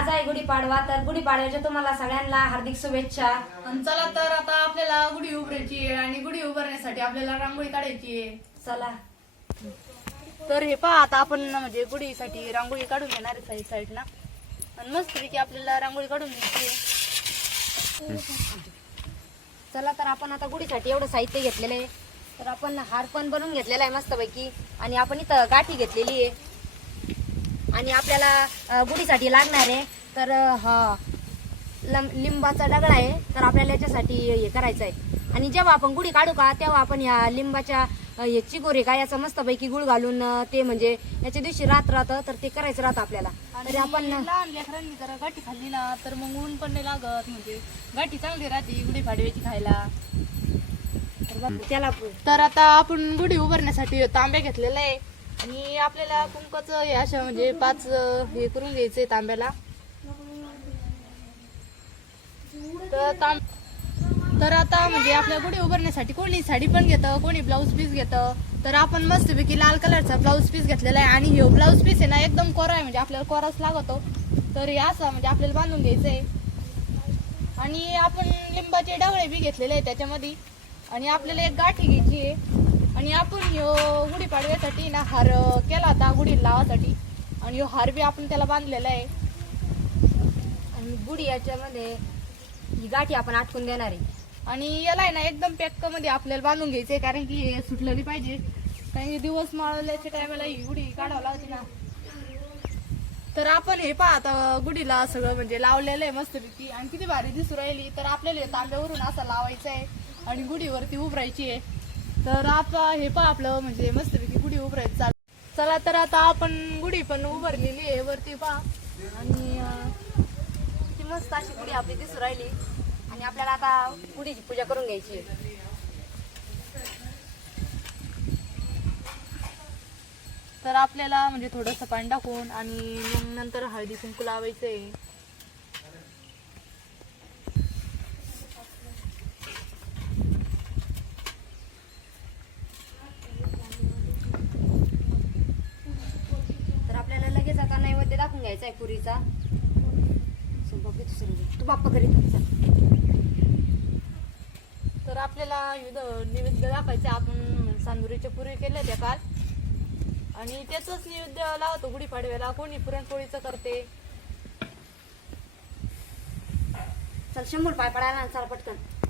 आज आहे गुढीपाडवा तर गुढीपाडव्याच्या तुम्हाला सगळ्यांना हार्दिक शुभेच्छा. आणि चला तर आता आपल्याला गुढी उभारायची आहे आणि गुढी उभारण्यासाठी आपल्याला रांगोळी काढायची आहे. चला. तर हे पहा आता आपण ना म्हणजे गुढीसाठी रांगोळी काढून घेणार आहे साईड साईडला आणि मस्तपैकी आपल्याला रांगोळी काढून घ्यायची आहे. चला तर आपण आता गुढीसाठी एवढं साहित्य घेतलेलं आहे. तर आपण हार पण बनवून घेतलेला आहे मस्तपैकी. आणि आपण इथं गाठी घेतलेली आहे. आणि आपल्याला गुढीसाठी लागणार आहे. तर हा लम- लिंबाचा दगड आहे. तर आपल्याला याच्यासाठी हे करायचं आहे. आणि जेव्हा आपण गुढी काढू का तेव्हा आपण या लिंबाच्या हे चिगोरे का याचं मस्तपैकी गुळ घालून ते म्हणजे याच्या दिवशी रात राहतं तर ते करायचं राहतं आपल्याला. तरी आपण लहान लेकरांनी जर गाठी खाल्ली ना तर मग ऊन पण नाही लागत. म्हणजे गाठी चांगली राहते गुढी फाडव्याची खायला. त्याला तर आता आपण गुढी उभारण्यासाठी तांब्या घेतलेला आहे. आणि आपल्याला कुंकाचं हे अशा म्हणजे पाच हे करून घ्यायचंय तांब्याला. तर तांब तर आता म्हणजे आपल्या गुढी उभारण्यासाठी कोणी साडी पण घेतं कोणी ब्लाऊज पीस घेतं. तर आपण मस्तपैकी लाल कलरचा ब्लाऊज पीस घेतलेला आहे आणि हे ब्लाऊज पीस आहे ना एकदम कोरा आहे म्हणजे आपल्याला कोराच लागतो. तर हे असं म्हणजे आपल्याला बांधून घ्यायचं आहे आणि आपण लिंबाचे डवळे बी घेतलेले आहे त्याच्यामध्ये. आणि आपल्याला एक गाठी घ्यायची आहे. आणि आपण ह्यो गुढी पाडव्यासाठी ना हार केला होता गुढी लावासाठी. आणि ह्यो हार बी आपण त्याला बांधलेला आहे. आणि गुढी याच्यामध्ये ही गाठी आपण आटकून देणार आहे. आणि याला आहे ना एकदम पॅकमध्ये आपल्याला बांधून घ्यायचंय कारण की हे सुटलं नाही पाहिजे. कारण की दिवस माळल्याच्या टायमाला ही गुढी काढावं लागते ना. तर आपण हे पहा आता गुढीला सगळं म्हणजे लावलेलं आहे मस्तपैकी. आणि किती भारी दिसू राहिली. तर आपल्याला तांब्यावरून असं लावायचं आहे. आणि गुढीवरती उभरायची आहे. तर आता हे पहा आपलं म्हणजे मस्तपैकी गुढी उभरायचं चाल चला तर आता आपण गुढी पण उभारलेली आहे वरती पहा. आणि अं, ती मस्त अशी गुढी आपली दिसू राहिली. आणि आपल्याला आता गुढीची पूजा करून घ्यायची आहे. तर आपल्याला म्हणजे थोडंसं पाणी टाकून आणि मग नंतर हळदी कुंकू लावायचं आहे तर आपल्याला लगेच आता घ्यायचा आहे पुरीचा तू बाप्पा करीत. तर आपल्याला नैवेद्य दाखवायचं. आपण सांदुरीच्या पुरी केल्या त्या काल. आणि त्याचंच नैवेद्य लावतो गुढीपाडव्याला. कोणी पुरणपोळीचं करते? चल शंभर पाय पडायला चला पटकन.